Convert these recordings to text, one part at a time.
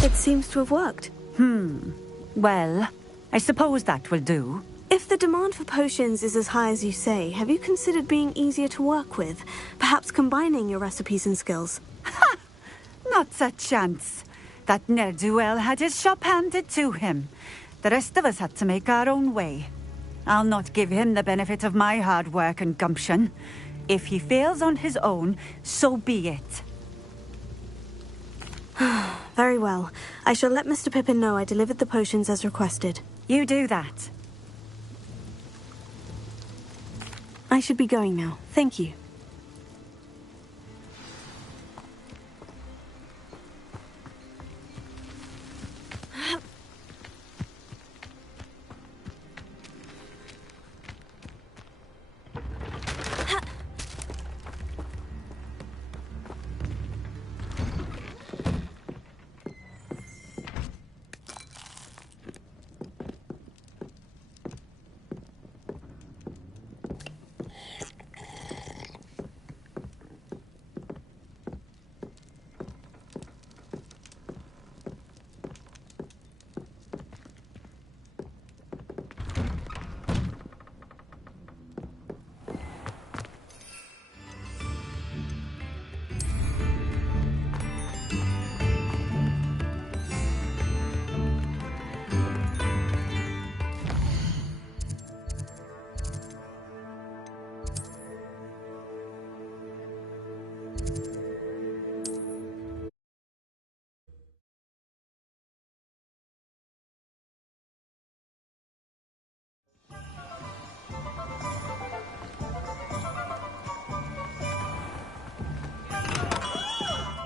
It seems to have worked. Well, I suppose that will do. If the demand for potions is as high as you say, have you considered being easier to work with? Perhaps combining your recipes and skills? Not a chance. That ne'er-do-well had his shop handed to him. The rest of us had to make our own way. I'll not give him the benefit of my hard work and gumption. If he fails on his own, so be it. Very well. I shall let Mr. Pippin know I delivered the potions as requested. You do that. I should be going now. Thank you.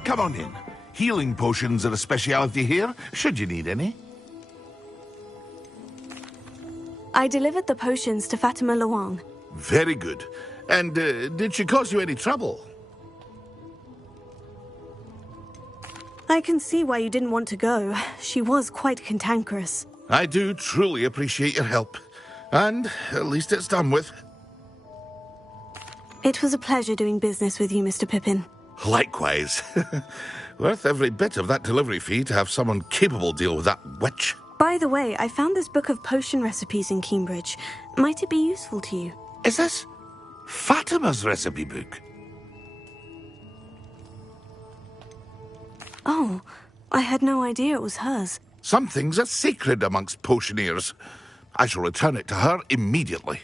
Come on in. Healing potions are a speciality here, should you need any. I delivered the potions to Fatima Luang. Very good. And did she cause you any trouble? I can see why you didn't want to go. She was quite cantankerous. I do truly appreciate your help. And at least it's done with. It was a pleasure doing business with you, Mr. Pippin. Likewise. Worth every bit of that delivery fee to have someone capable deal with that witch. By the way, I found this book of potion recipes in Cambridge. Might it be useful to you? Is this Fatima's recipe book? Oh, I had no idea it was hers. Some things are sacred amongst potioneers. I shall return it to her immediately.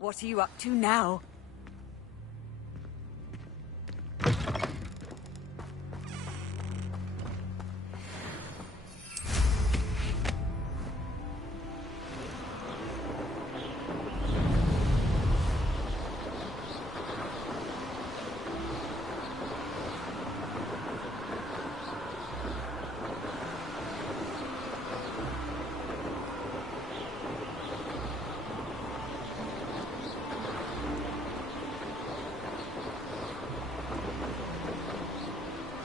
What are you up to now?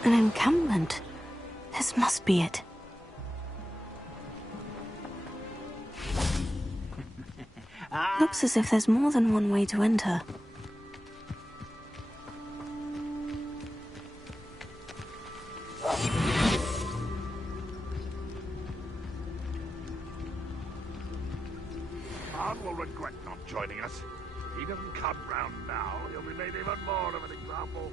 An encampment. This must be it. Looks as if there's more than one way to enter. Khan will regret not joining us. If he doesn't come round now, he'll be made even more of an example.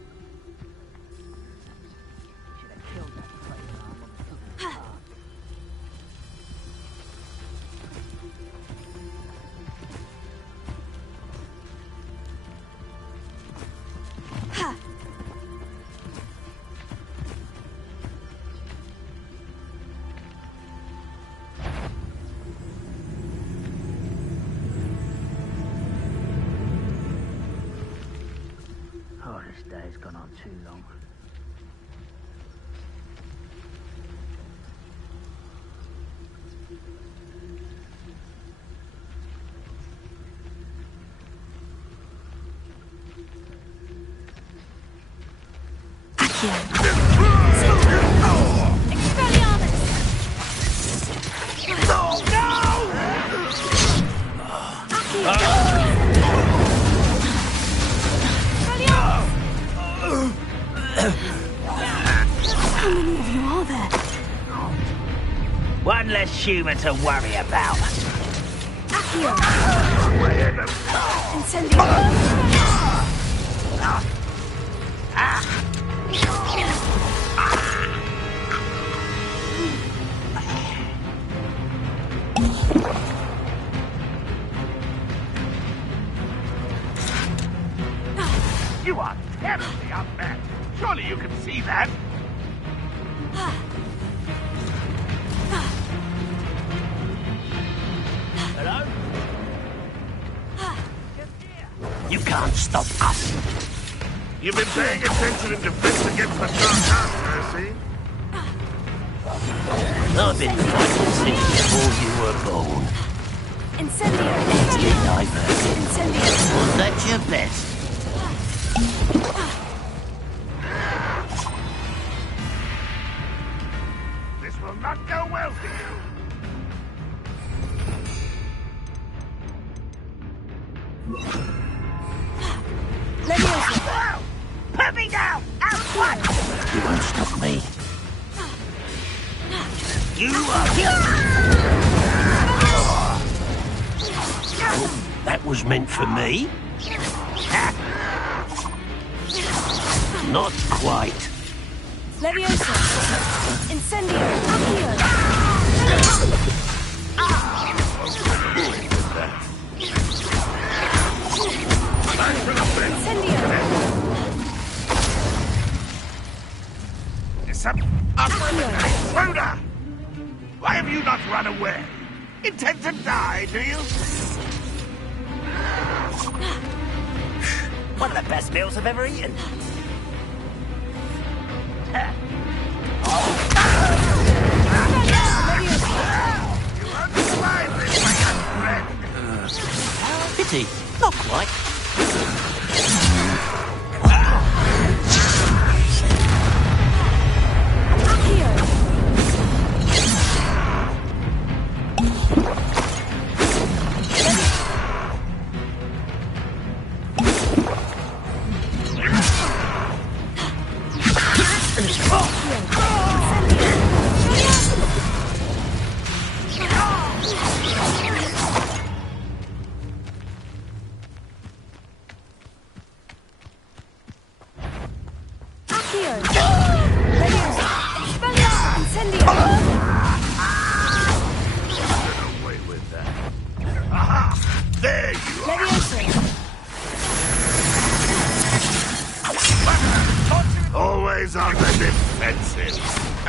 Oh, this day's gone on too long. How many of you are there? One less human to worry about. You are terribly unmatched. Surely you can see that. Hello? You can't stop us. You've been paying attention in defense against the Dark Arts, I see. I've been fighting since before you were born. Incendio! Diverted. Incendio! Was that your best? This will not go well for you. Put me down! At once! You won't stop me. You are... Oh, that was meant for me? Not quite. Leviosa! Incendio! Accio! Rhoda! Why have you not run away? Intend to die, do you? One of the best meals I've ever eaten. You won't survive this, my young friend. Pity. Not quite.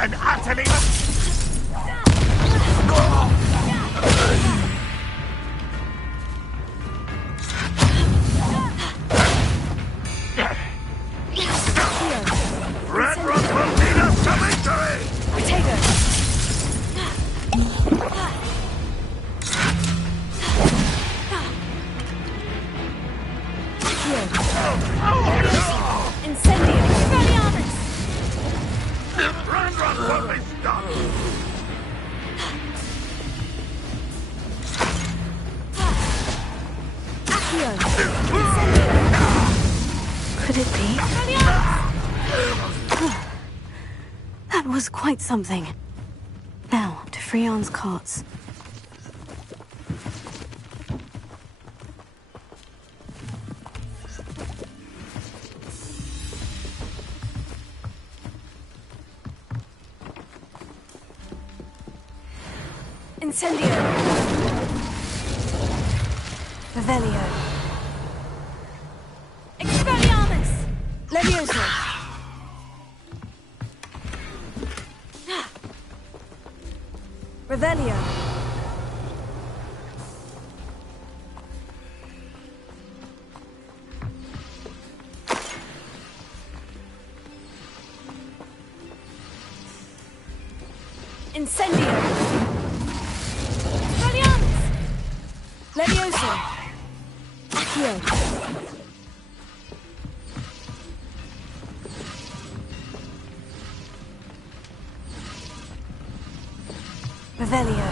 and utterly... Red Rock will lead us to victory! Potato! Incendio! Expelliarmus! Red Rock will be stopped! Accio! Could it be? That was quite something. Now, to Freon's carts. Incendio! Revelio! Expelliarmus! Levioso! Revelio! Incendio! Expelliarmus! Levioso! Accio! Revelio!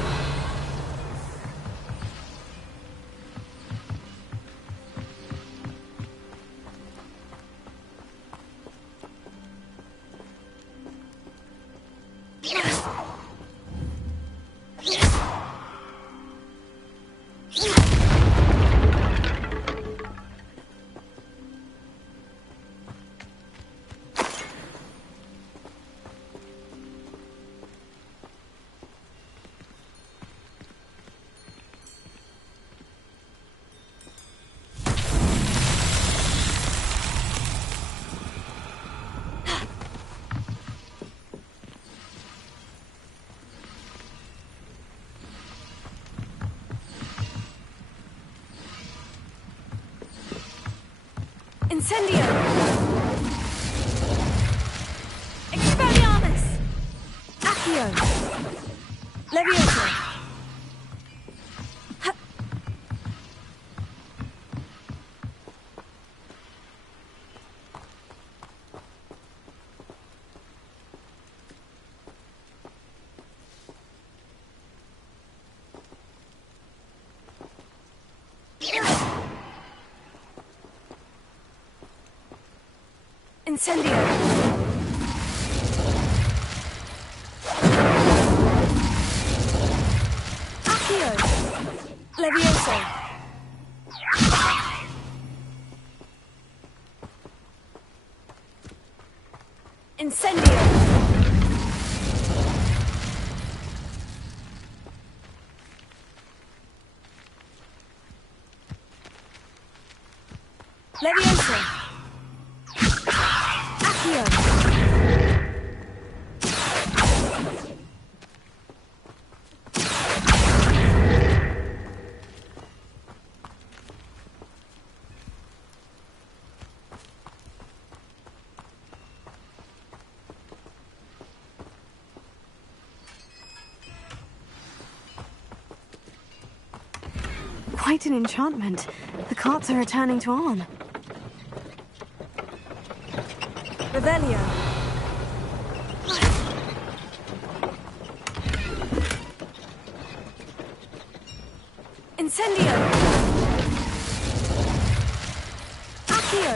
Incendio! Expelliarmus! Accio! Levioso! Ha- Incendio! Accio! Levioso! Incendio! Levioso! Accio! Quite an enchantment. The carts are returning to Arn. Revelio. Incendio. Accio.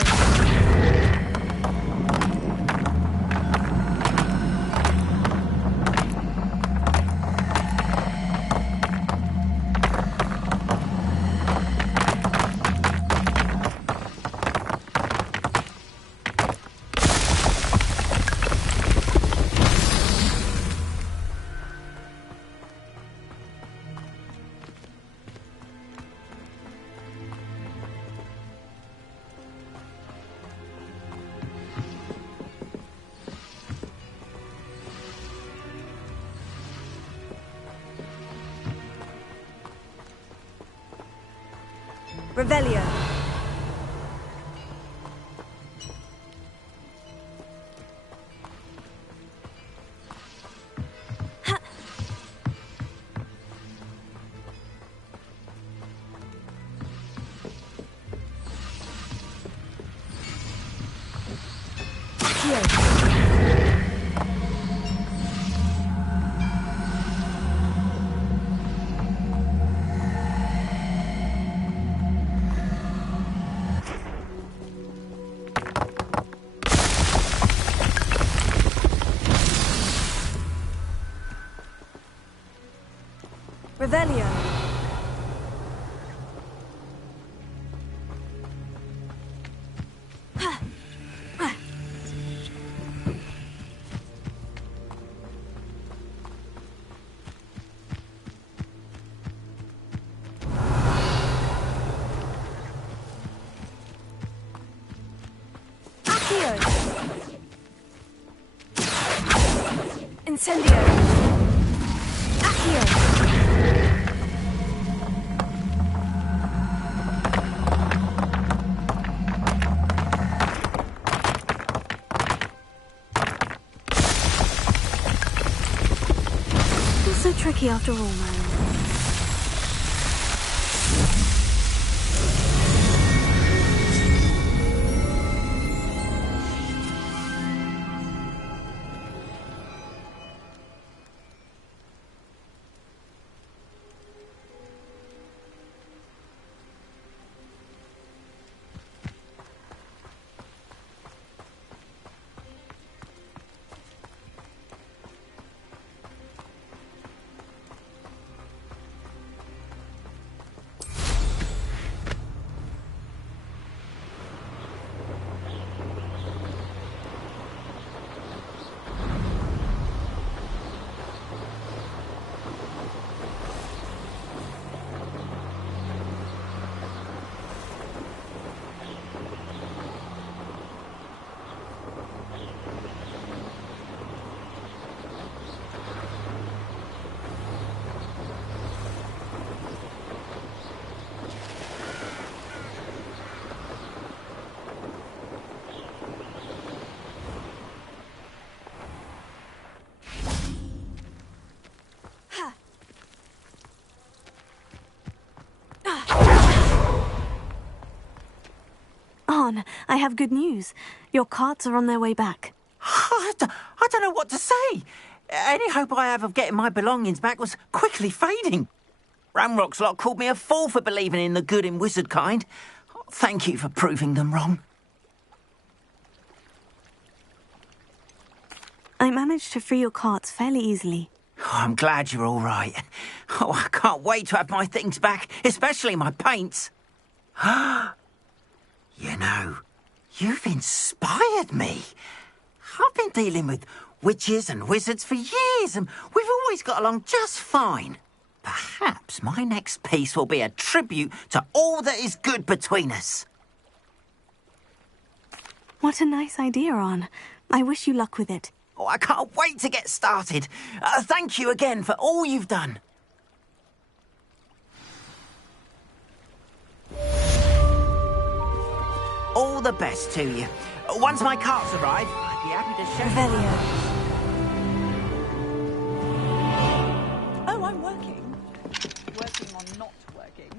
Revelio. Revelio. Accio. Incendio. Accio. So tricky after all, man. On, I have good news. Your carts are on their way back. I don't know what to say. Any hope I have of getting my belongings back was quickly fading. Ramrock's lot called me a fool for believing in the good in wizard kind. Thank you for proving them wrong. I managed to free your carts fairly easily. Oh, I'm glad you're all right. Oh, I can't wait to have my things back, especially my paints. You know, you've inspired me. I've been dealing with witches and wizards for years, and we've always got along just fine. Perhaps my next piece will be a tribute to all that is good between us. What a nice idea, On. I wish you luck with it. Oh, I can't wait to get started. Thank you again for all you've done. All the best to you. Once my carts arrive, I'd be happy to share. Revelio. Oh, I'm working. Working on not working.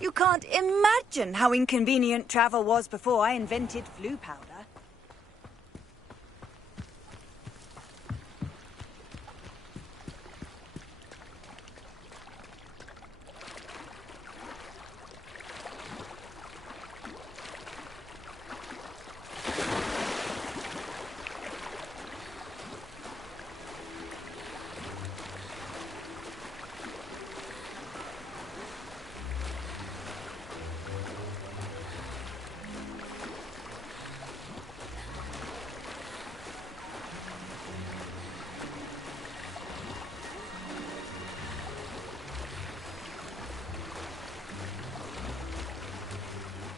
You can't imagine how inconvenient travel was before I invented flu powder.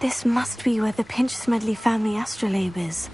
This must be where the Pinch-Smedley family astrolabe is.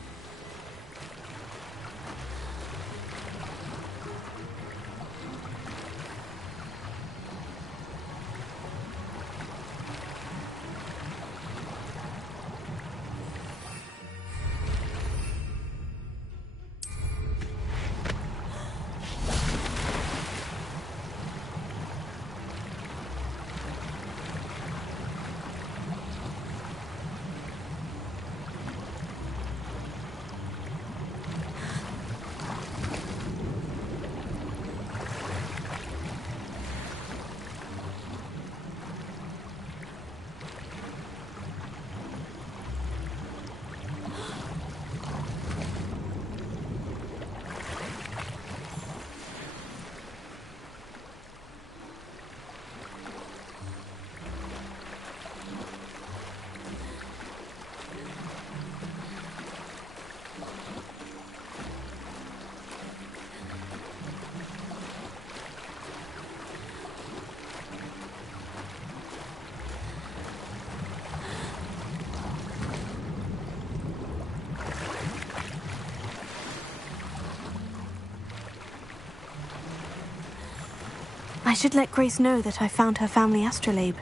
I should let Grace know that I found her family astrolabe.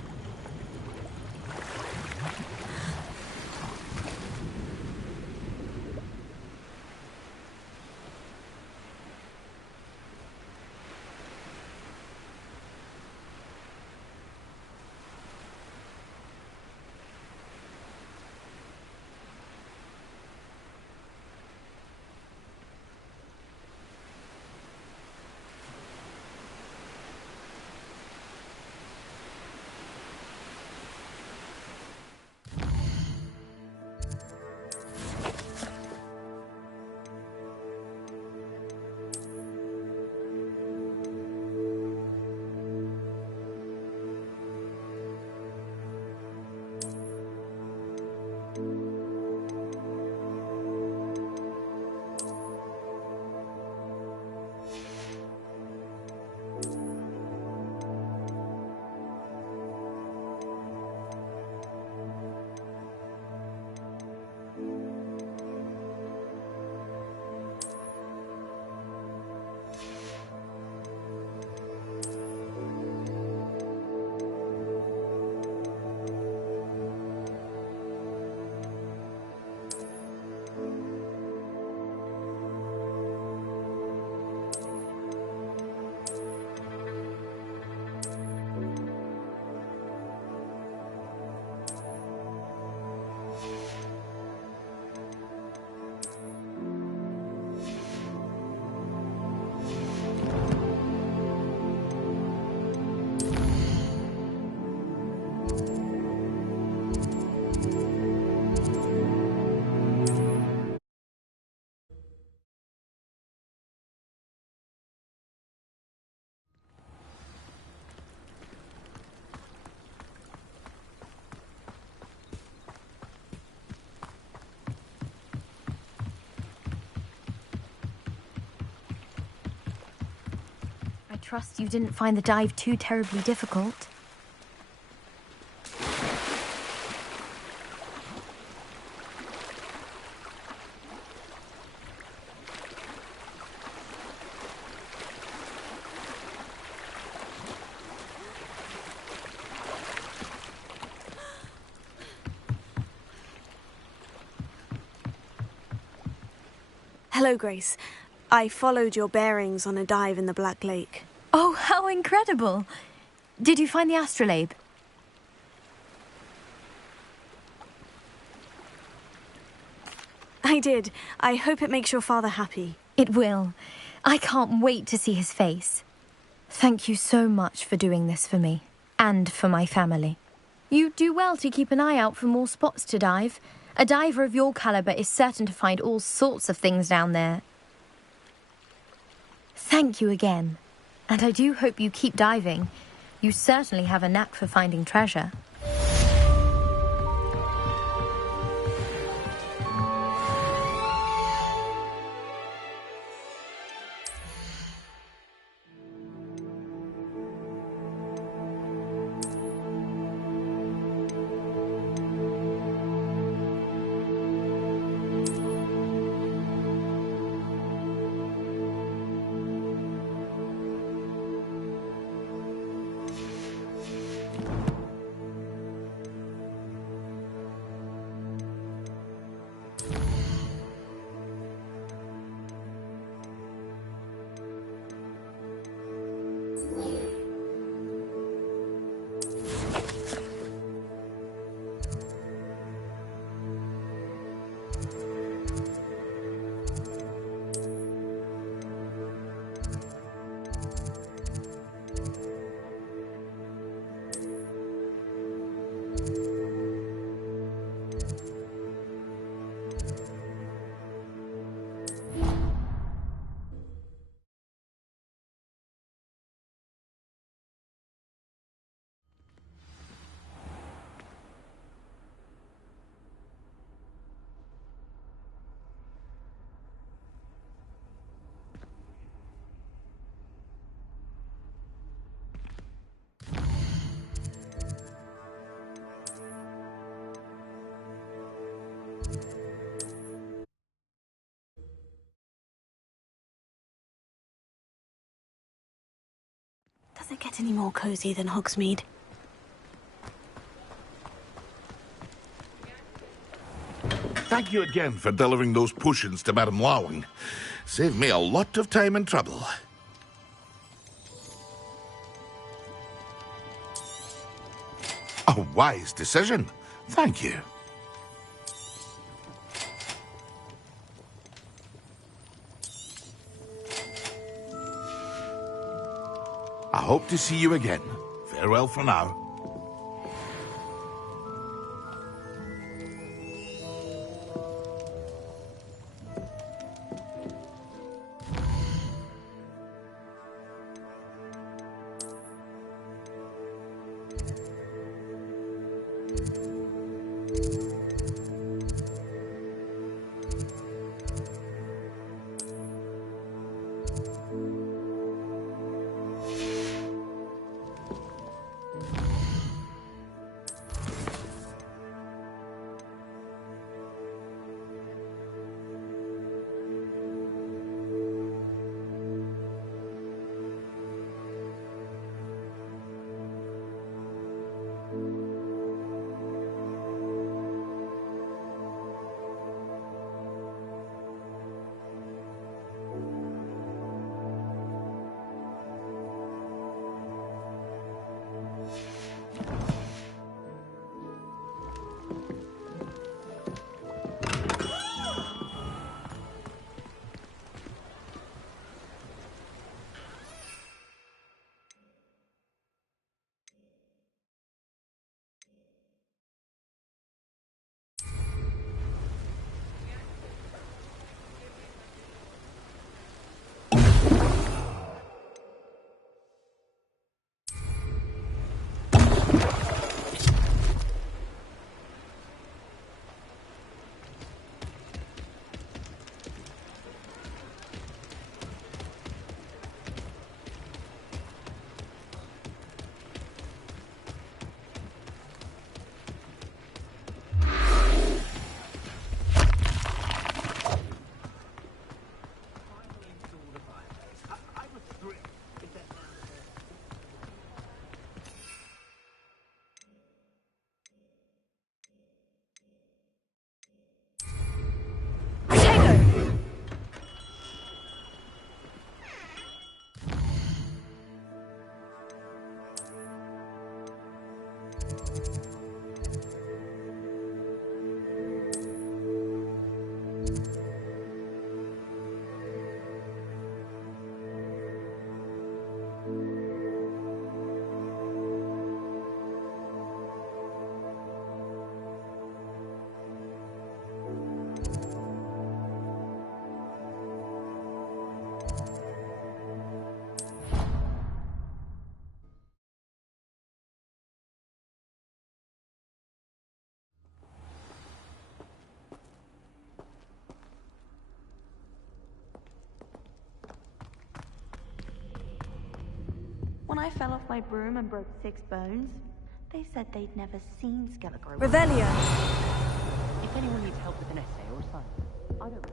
I trust you didn't find the dive too terribly difficult. Hello, Grace. I followed your bearings on a dive in the Black Lake. Oh, how incredible! Did you find the astrolabe? I did. I hope it makes your father happy. It will. I can't wait to see his face. Thank you so much for doing this for me. And for my family. You do well to keep an eye out for more spots to dive. A diver of your caliber is certain to find all sorts of things down there. Thank you again. And I do hope you keep diving. You certainly have a knack for finding treasure. Does it get any more cozy than Hogsmeade? Thank you again for delivering those potions to Madame Lawing. Saved me a lot of time and trouble. A wise decision. Thank you. I hope to see you again. Farewell for now. I fell off my broom and broke 6 bones, they said they'd never seen Skelegro. Revelio. If anyone needs help with an essay or assignment, I don't know.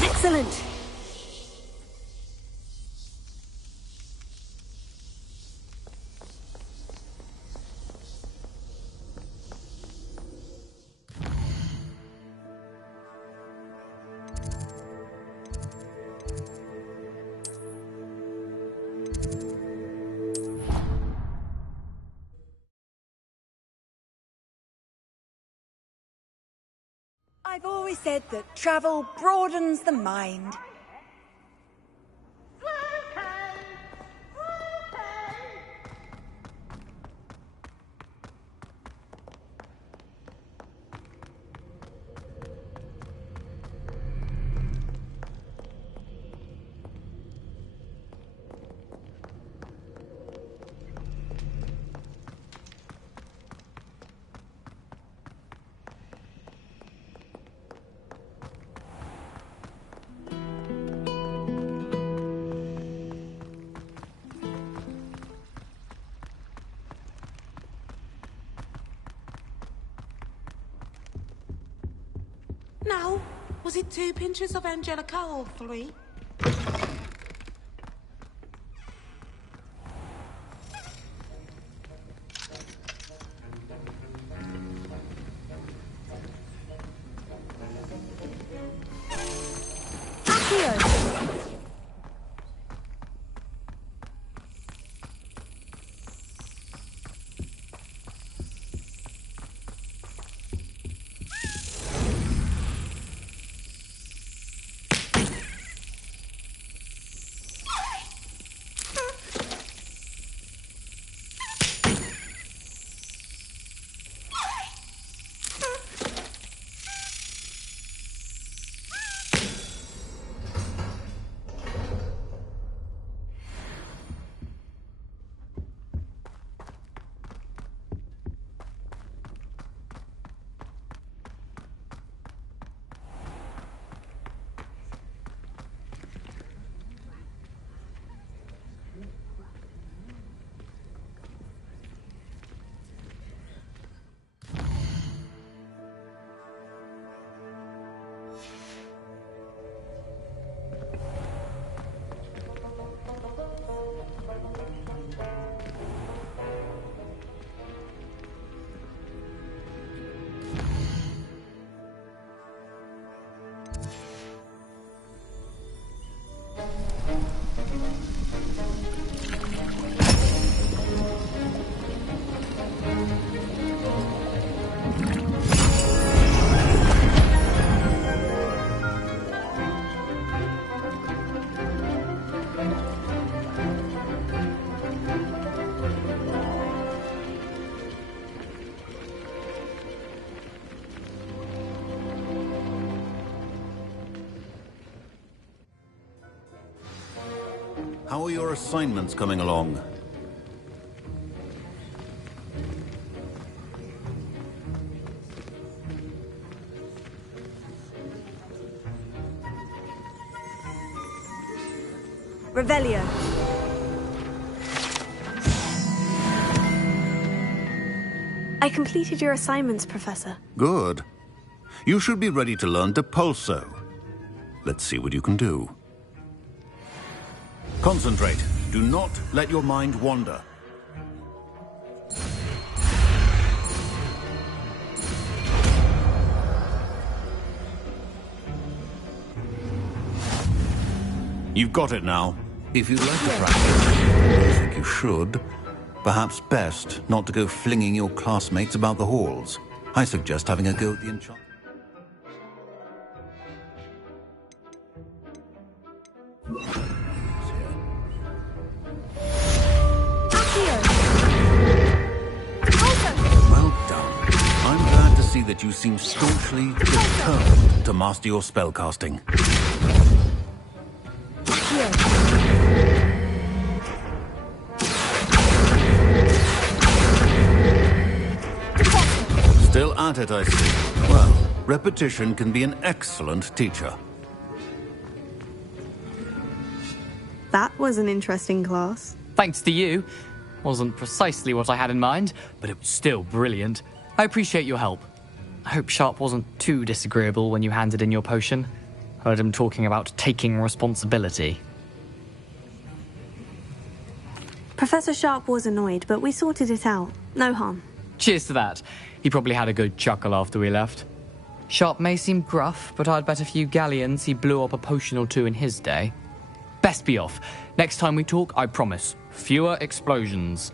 Excellent! I've always said that travel broadens the mind. Now, was it 2 pinches of Angelica or 3? How are your assignments coming along? Revelio. I completed your assignments, Professor. Good. You should be ready to learn Depulso. Let's see what you can do. Concentrate. Do not let your mind wander. You've got it now. If you'd like to practice, I think you should. Perhaps best not to go flinging your classmates about the halls. I suggest having a go at the enchant. Well done. I'm glad to see that you seem staunchly determined to master your spellcasting. Still at it, I see. Well, repetition can be an excellent teacher. That was an interesting class. Thanks to you. Wasn't precisely what I had in mind, but it was still brilliant. I appreciate your help. I hope Sharp wasn't too disagreeable when you handed in your potion. Heard him talking about taking responsibility. Professor Sharp was annoyed, but we sorted it out. No harm. Cheers to that. He probably had a good chuckle after we left. Sharp may seem gruff, but I'd bet a few galleons he blew up a potion or two in his day. Best be off. Next time we talk, I promise. Fewer explosions.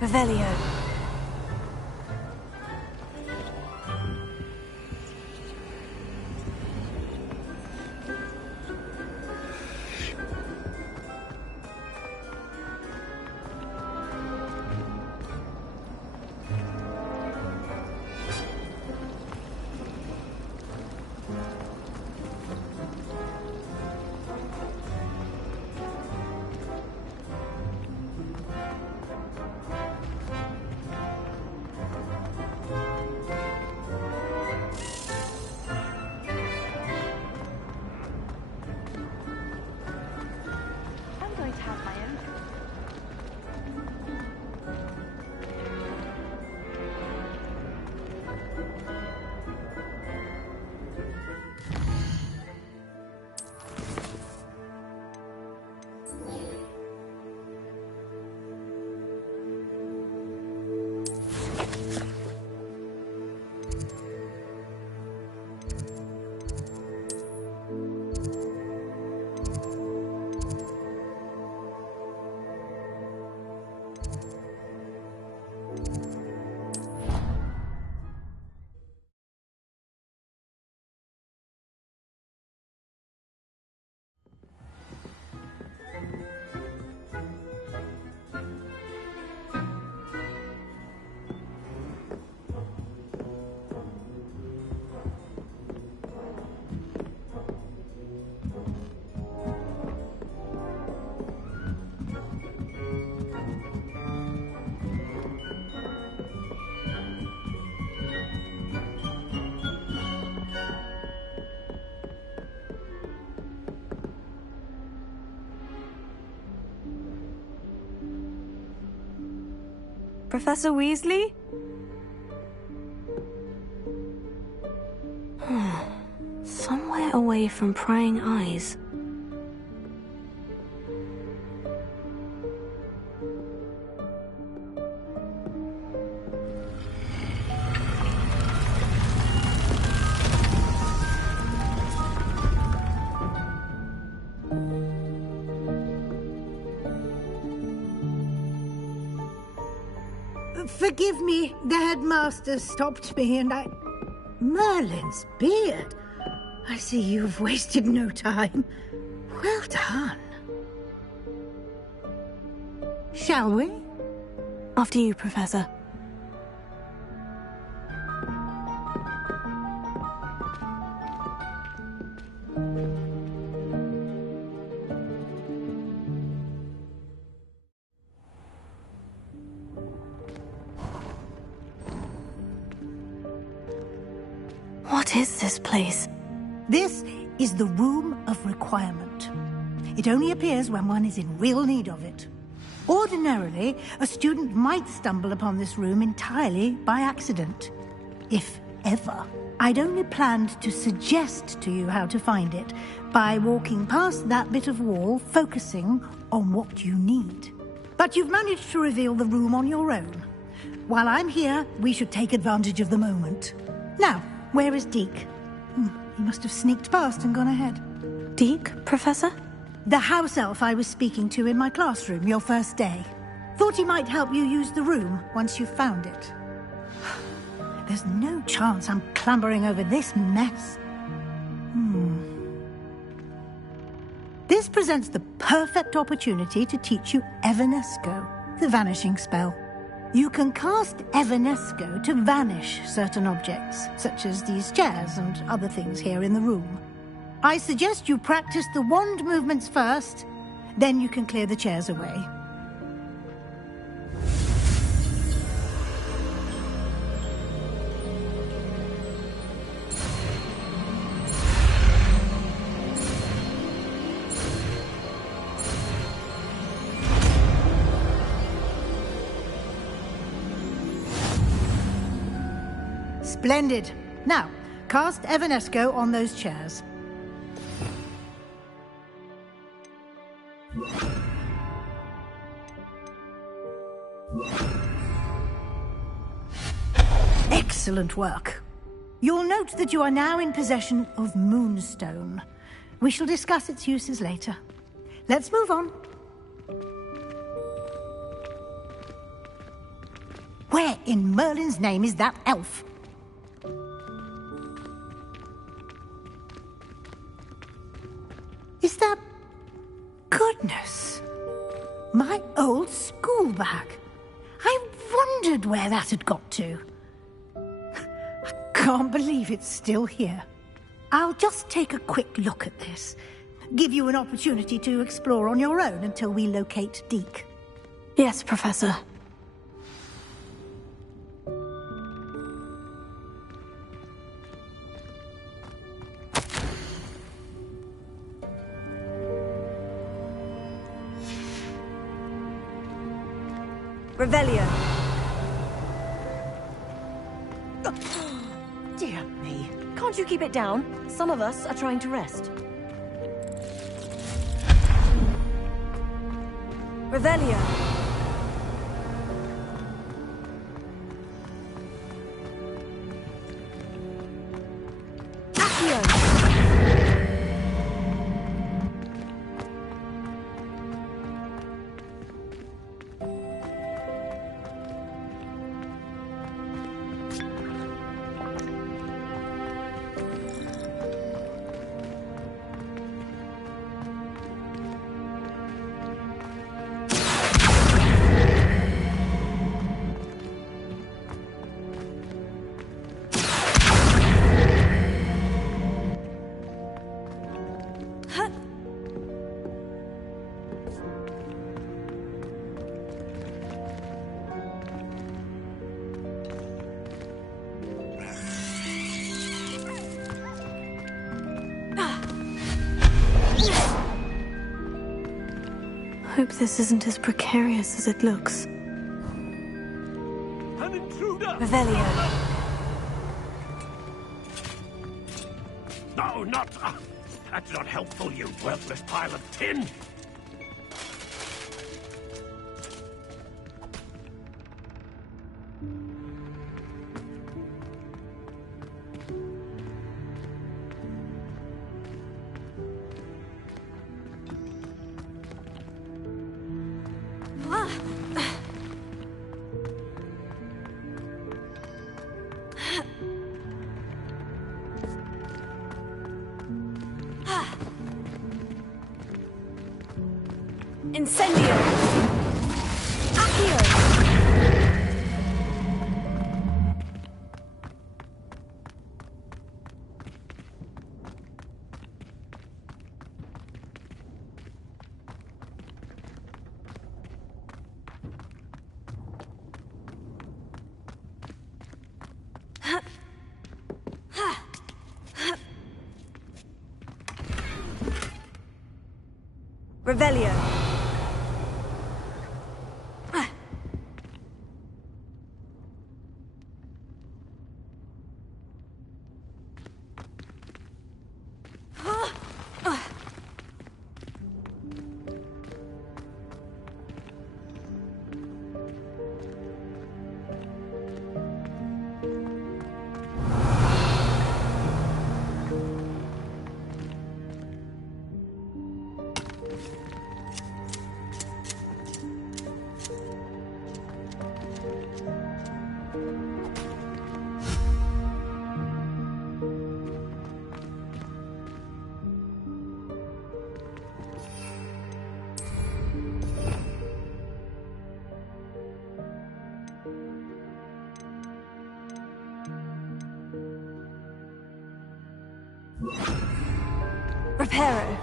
Revelio. Professor Weasley? Somewhere away from prying eyes. Forgive me, the headmaster stopped me and I... Merlin's beard. I see you've wasted no time. Well done. Shall we? After you, Professor. What is this place? This is the Room of Requirement. It only appears when one is in real need of it. Ordinarily, a student might stumble upon this room entirely by accident. If ever. I'd only planned to suggest to you how to find it by walking past that bit of wall, focusing on what you need. But you've managed to reveal the room on your own. While I'm here, we should take advantage of the moment. Now, where is Deke? He must have sneaked past and gone ahead. Deke, Professor? The house elf I was speaking to in my classroom your first day. Thought he might help you use the room once you've found it. There's no chance I'm clambering over this mess. This presents the perfect opportunity to teach you Evanesco, the vanishing spell. You can cast Evanesco to vanish certain objects, such as these chairs and other things here in the room. I suggest you practice the wand movements first, then you can clear the chairs away. Splendid. Now, cast Evanesco on those chairs. Excellent work. You'll note that you are now in possession of Moonstone. We shall discuss its uses later. Let's move on. Where in Merlin's name is that elf? Is that... Goodness! My old school bag. I wondered where that had got to. I can't believe it's still here. I'll just take a quick look at this. Give you an opportunity to explore on your own until we locate Deke. Yes, Professor. Revelio. Dear me. Can't you keep it down? Some of us are trying to rest. Revelio. Accio. Hope this isn't as precarious as it looks. Revelio. No, not... that's not helpful, you worthless pile of tin! Incendio! Accio! Revelio. Reparo.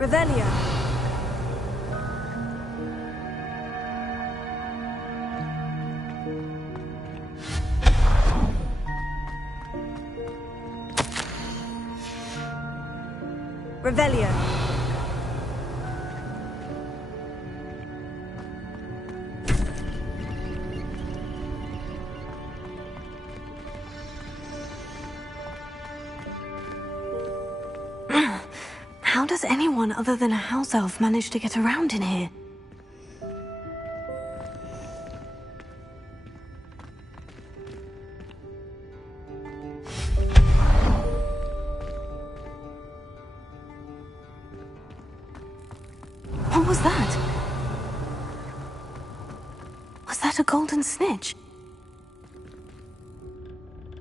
Revelio. Revelio. How does anyone other than a house elf manage to get around in here? What was that? Was that a golden snitch?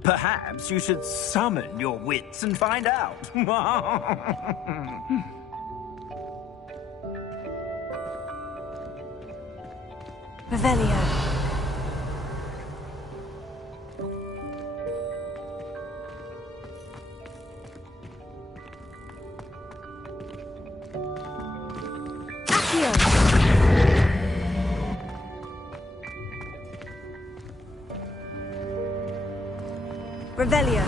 Perhaps you should summon your wits and find out. Revelio. Accio. Revelio.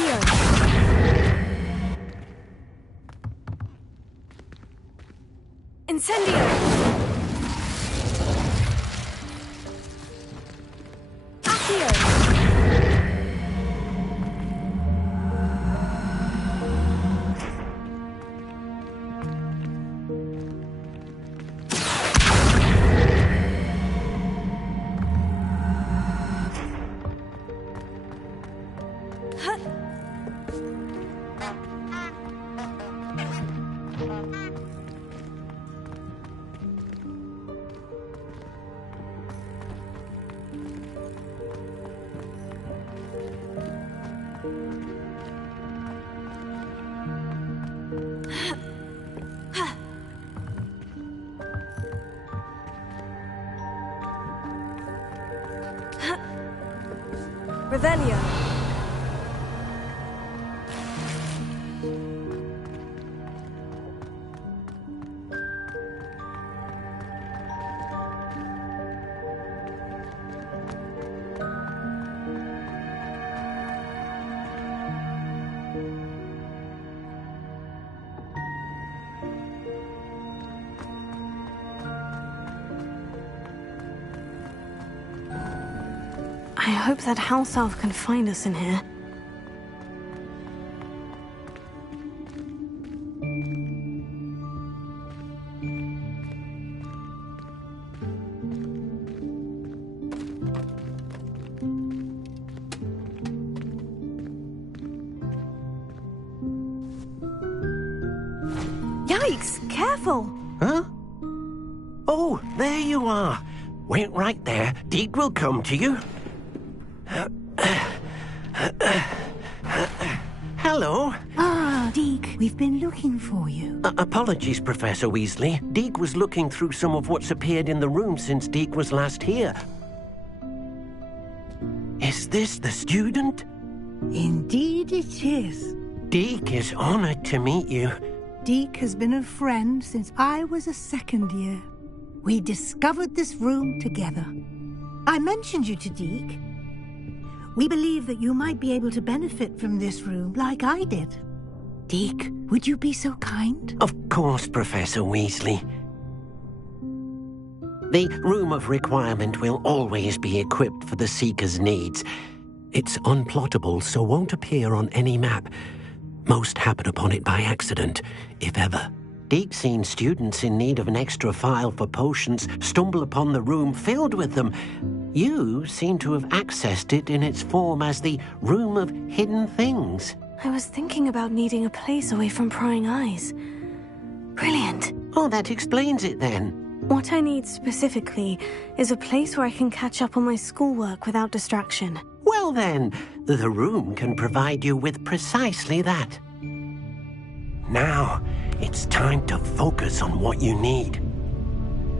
Accio. Incendio. Accio. Revelio. I hope that house elf can find us in here. Yikes! Careful! Huh? Oh, there you are. Wait right there. Deke will come to you. Hello. Ah, Deke, we've been looking for you. Apologies, Professor Weasley. Deke was looking through some of what's appeared in the room since Deke was last here. Is this the student? Indeed it is. Deke is honored to meet you. Deke has been a friend since I was a second year. We discovered this room together. I mentioned you to Deke. We believe that you might be able to benefit from this room like I did. Deke, would you be so kind? Of course, Professor Weasley. The Room of Requirement will always be equipped for the Seeker's needs. It's unplottable, so won't appear on any map. Most happen upon it by accident, if ever. Deke's seen students in need of an extra file for potions stumble upon the room filled with them. You seem to have accessed it in its form as the Room of Hidden Things. I was thinking about needing a place away from prying eyes. Brilliant. Oh, that explains it then. What I need specifically is a place where I can catch up on my schoolwork without distraction. Well then, the room can provide you with precisely that. Now, it's time to focus on what you need.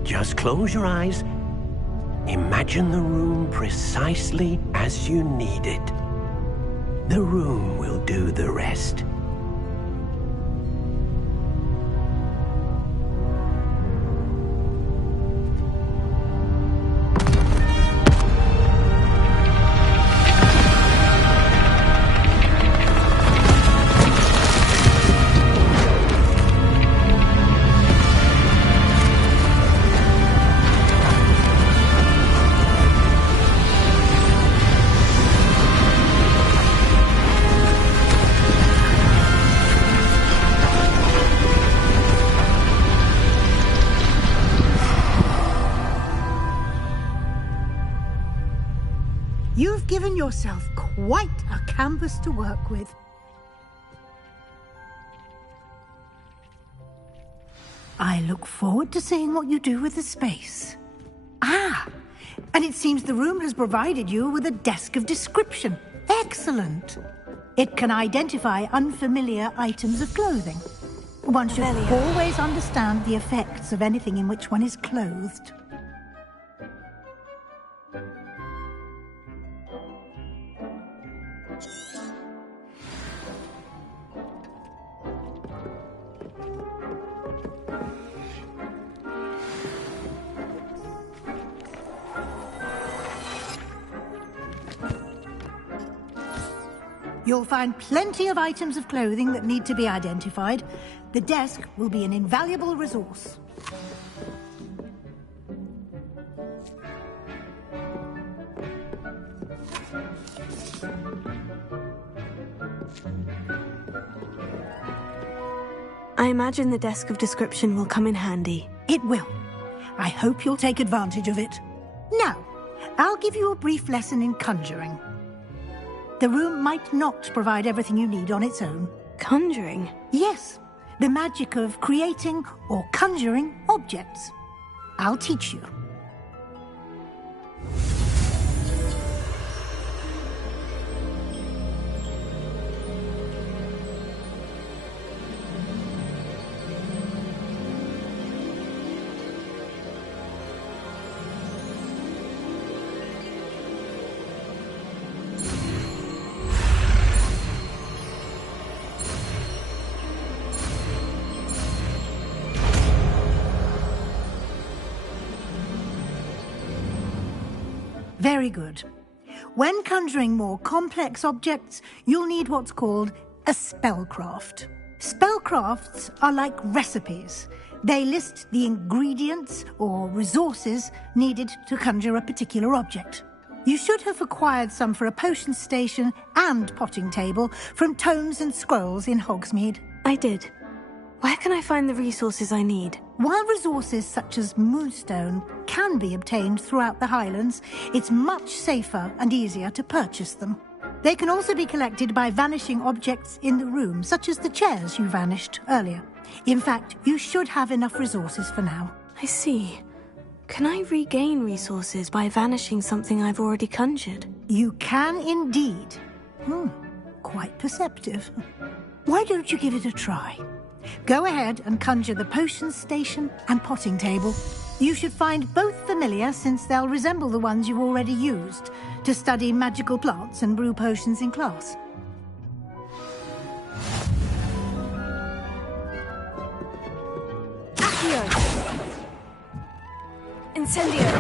Just close your eyes. Imagine the room precisely as you need it. The room will do the rest. You've given yourself quite a canvas to work with. I look forward to seeing what you do with the space. Ah, and it seems the room has provided you with a desk of description. Excellent. It can identify unfamiliar items of clothing. One should always understand the effects of anything in which one is clothed. You'll find plenty of items of clothing that need to be identified. The desk will be an invaluable resource. I imagine the desk of description will come in handy. It will. I hope you'll take advantage of it. Now, I'll give you a brief lesson in conjuring. The room might not provide everything you need on its own. Conjuring? Yes, the magic of creating or conjuring objects. I'll teach you. Very good. When conjuring more complex objects, you'll need what's called a spellcraft. Spellcrafts are like recipes. They list the ingredients or resources needed to conjure a particular object. You should have acquired some for a potion station and potting table from tomes and scrolls in Hogsmeade. I did. Where can I find the resources I need? While resources such as moonstone can be obtained throughout the Highlands, it's much safer and easier to purchase them. They can also be collected by vanishing objects in the room, such as the chairs you vanished earlier. In fact, you should have enough resources for now. I see. Can I regain resources by vanishing something I've already conjured? You can indeed. Quite perceptive. Why don't you give it a try? Go ahead and conjure the potion station and potting table. You should find both familiar, since they'll resemble the ones you've already used to study magical plants and brew potions in class. Accio! Incendio!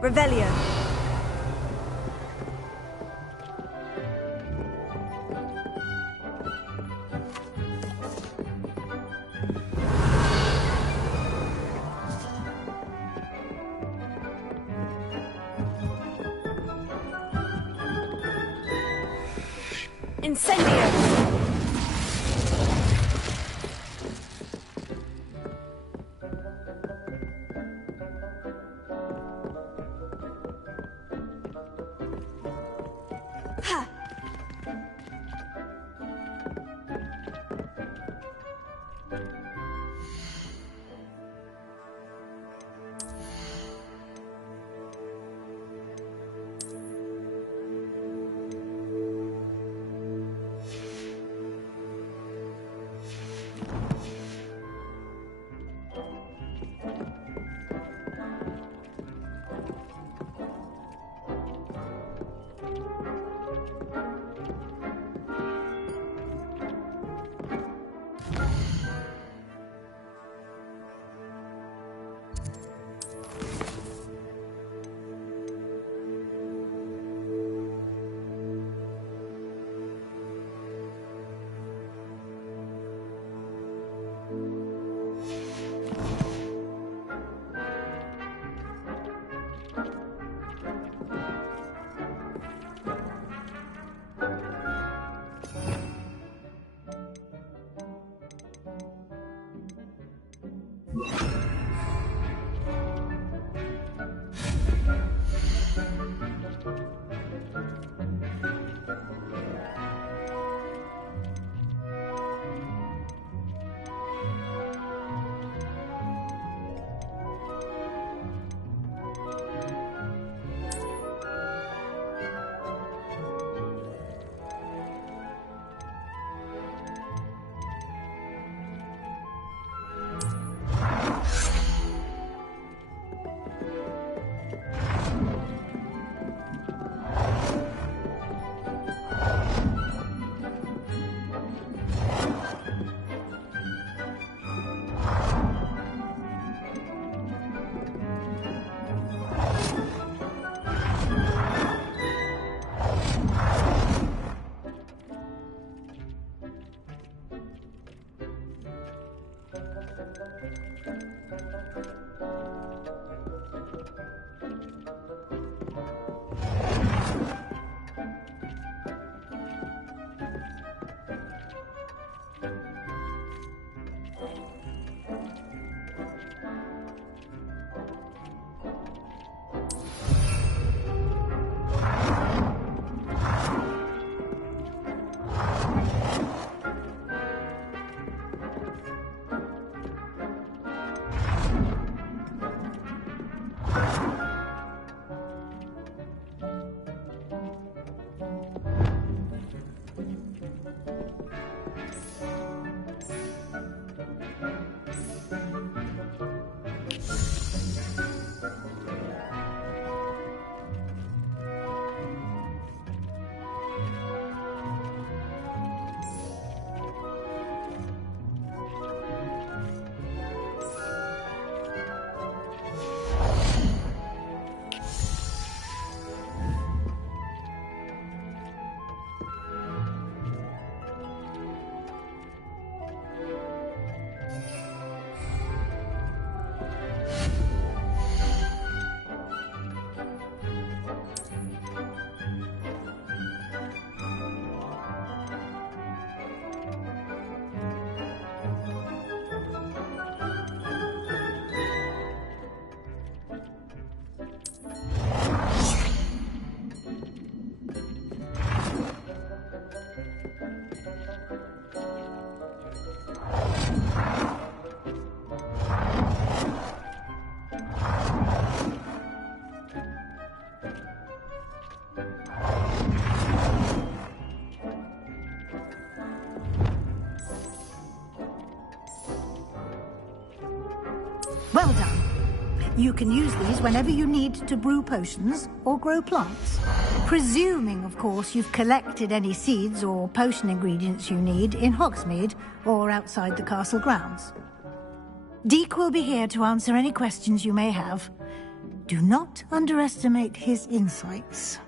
Revelio! Incendio! Ha! Well done. You can use these whenever you need to brew potions or grow plants. Presuming, of course, you've collected any seeds or potion ingredients you need in Hogsmeade or outside the castle grounds. Deke will be here to answer any questions you may have. Do not underestimate his insights.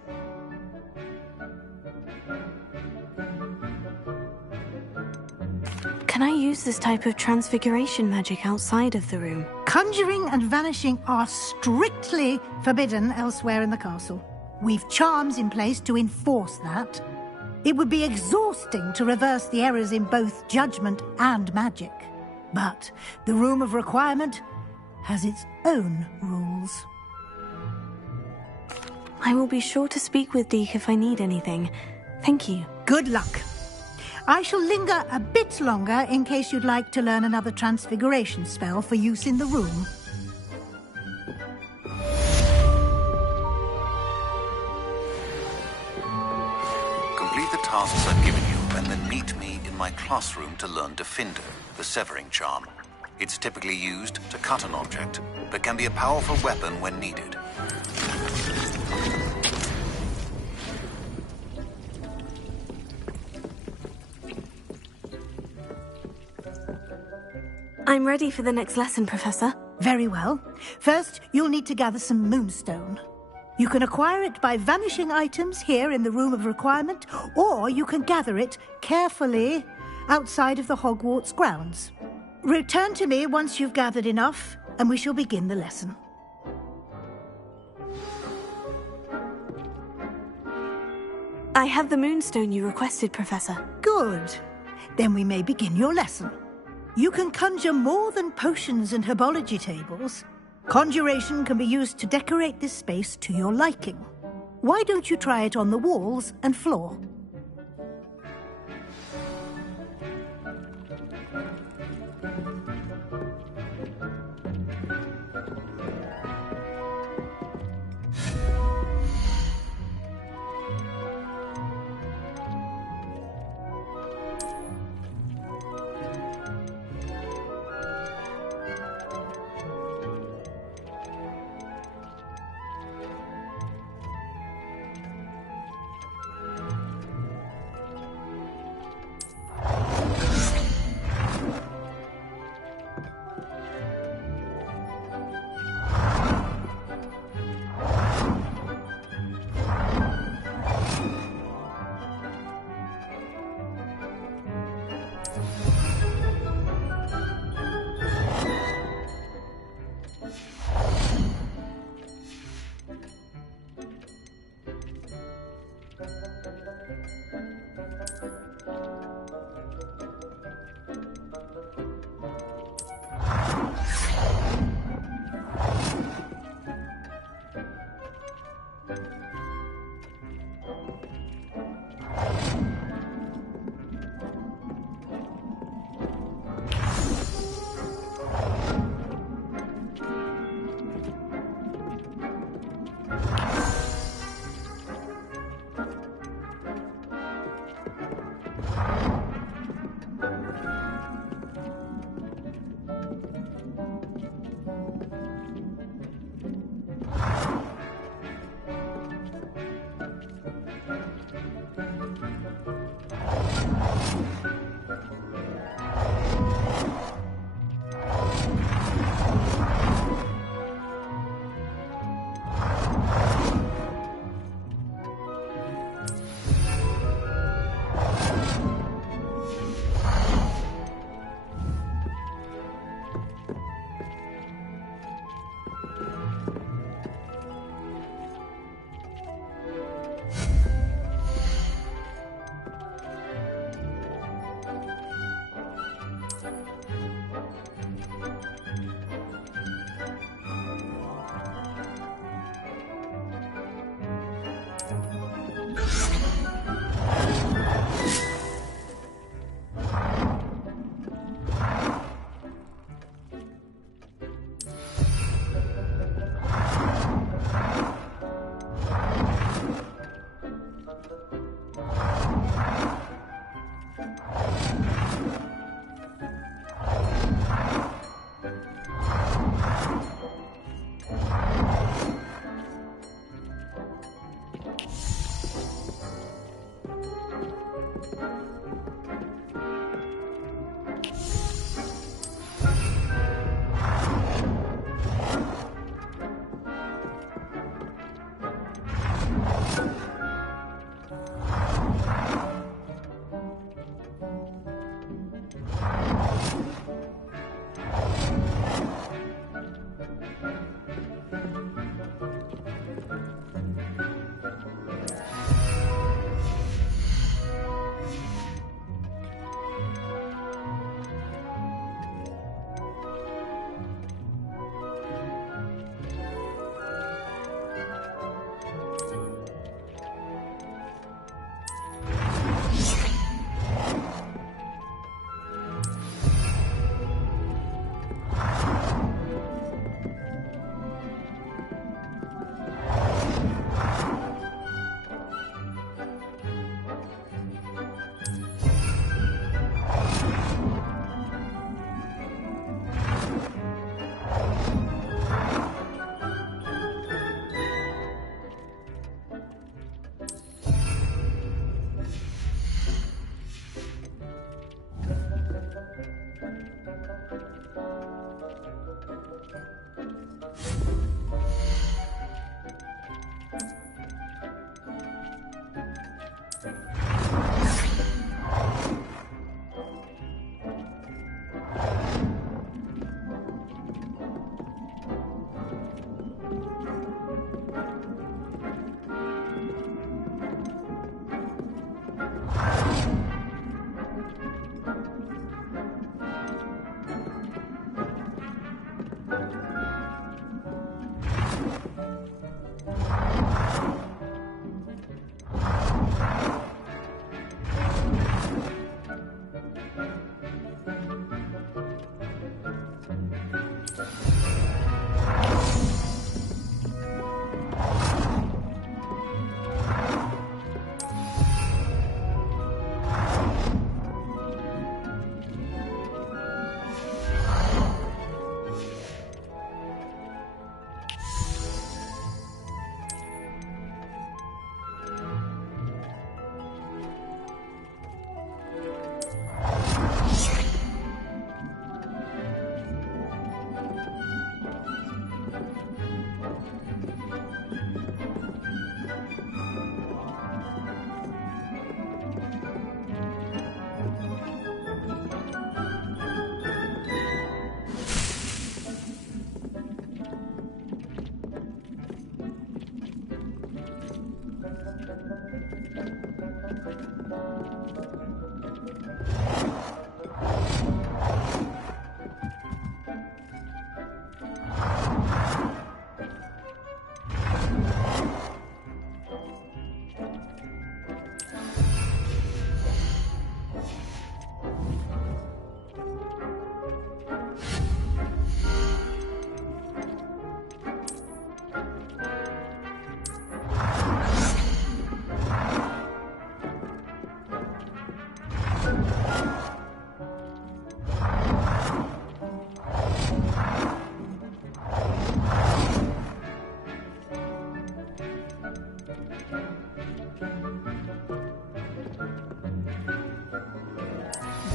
Can I use this type of transfiguration magic outside of the room? Conjuring and vanishing are strictly forbidden elsewhere in the castle. We've charms in place to enforce that. It would be exhausting to reverse the errors in both judgment and magic. But the Room of Requirement has its own rules. I will be sure to speak with Deke if I need anything. Thank you. Good luck. I shall linger a bit longer in case you'd like to learn another transfiguration spell for use in the room. Complete the tasks I've given you and then meet me in my classroom to learn Defender, the severing charm. It's typically used to cut an object, but can be a powerful weapon when needed. I'm ready for the next lesson, Professor. Very well. First, you'll need to gather some moonstone. You can acquire it by vanishing items here in the Room of Requirement, or you can gather it carefully outside of the Hogwarts grounds. Return to me once you've gathered enough, and we shall begin the lesson. I have the moonstone you requested, Professor. Good. Then we may begin your lesson. You can conjure more than potions and herbology tables. Conjuration can be used to decorate this space to your liking. Why don't you try it on the walls and floor?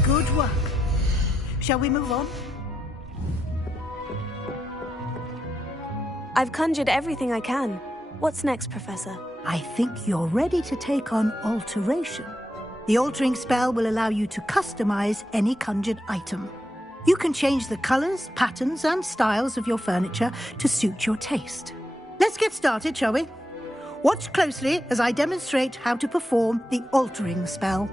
Good work. Shall we move on? I've conjured everything I can. What's next, Professor? I think you're ready to take on alteration. The altering spell will allow you to customize any conjured item. You can change the colors, patterns, and styles of your furniture to suit your taste. Let's get started, shall we? Watch closely as I demonstrate how to perform the altering spell.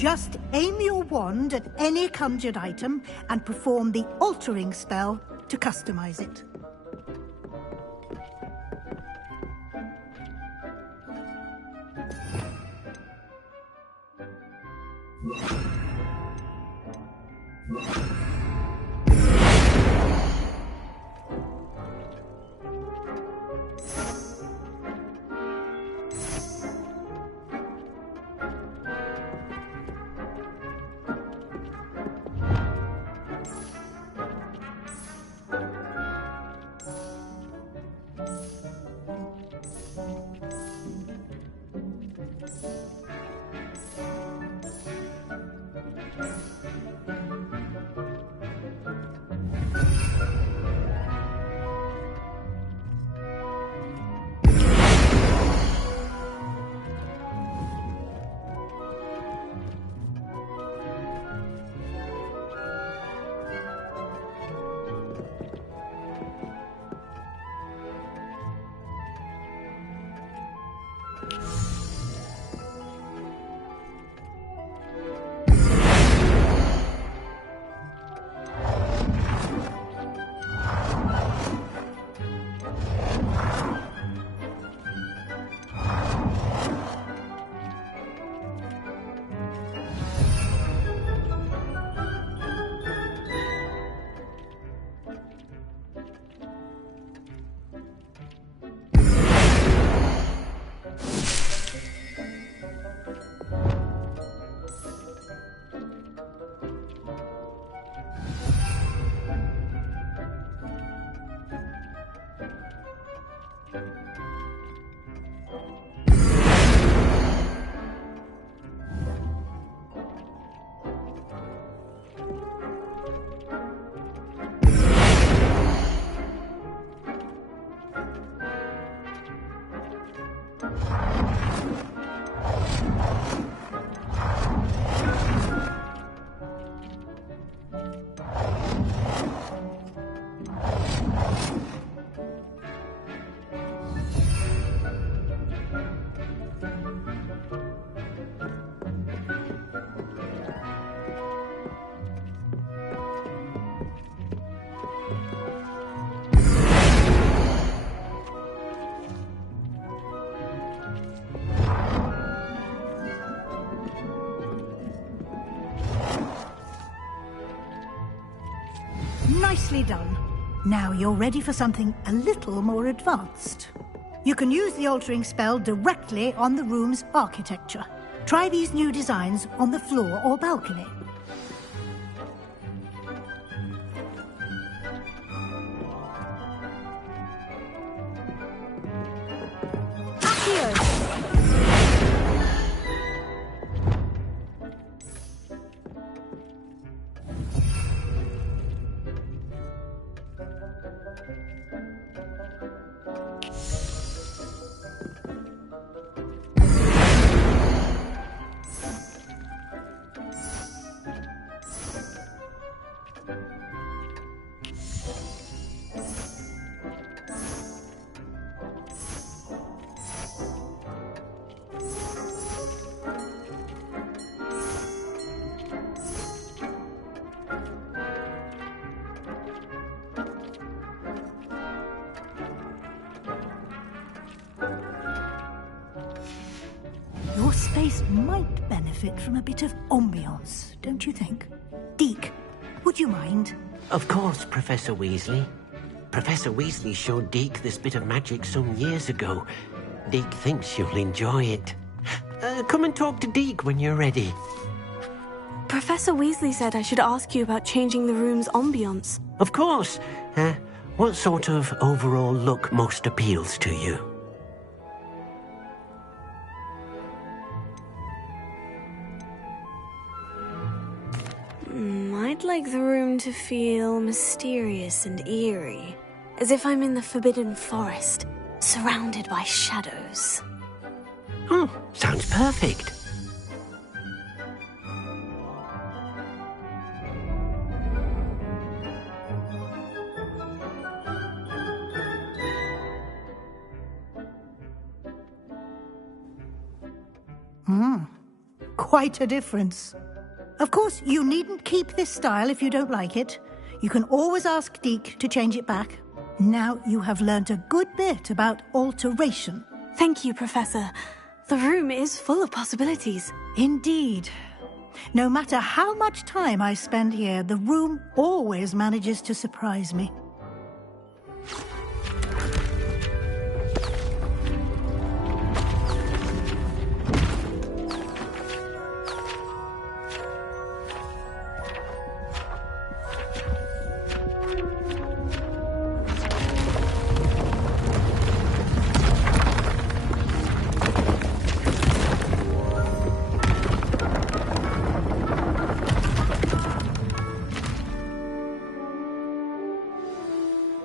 Just aim your wand at any conjured item and perform the altering spell to customize it. Nicely done. Now you're ready for something a little more advanced. You can use the altering spell directly on the room's architecture. Try these new designs on the floor or balcony. Your space might benefit from a bit of ambiance, don't you think? Deke, would you mind? Of course, Professor Weasley. Professor Weasley showed Deke this bit of magic some years ago. Deke thinks you'll enjoy it. Come and talk to Deke when you're ready. Professor Weasley said I should ask you about changing the room's ambiance. Of course. What sort of overall look most appeals to you? I'd like the room to feel mysterious and eerie, as if I'm in the Forbidden Forest, surrounded by shadows. Oh, sounds perfect. Quite a difference. Of course, you needn't keep this style if you don't like it. You can always ask Deke to change it back. Now you have learnt a good bit about alteration. Thank you, Professor. The room is full of possibilities. Indeed. No matter how much time I spend here, the room always manages to surprise me.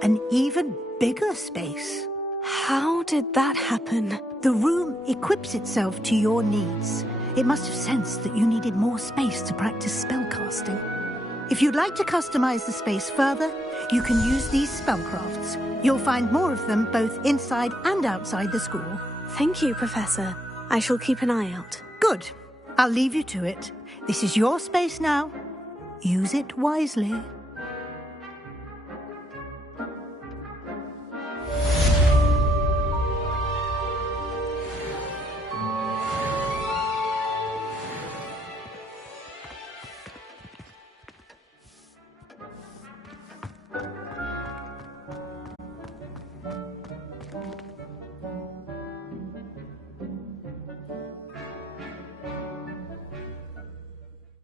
An even bigger space. How did that happen? The room equips itself to your needs. It must have sensed that you needed more space to practice spellcasting. If you'd like to customize the space further, you can use these spellcrafts. You'll find more of them both inside and outside the school. Thank you, Professor. I shall keep an eye out. Good. I'll leave you to it. This is your space now. Use it wisely.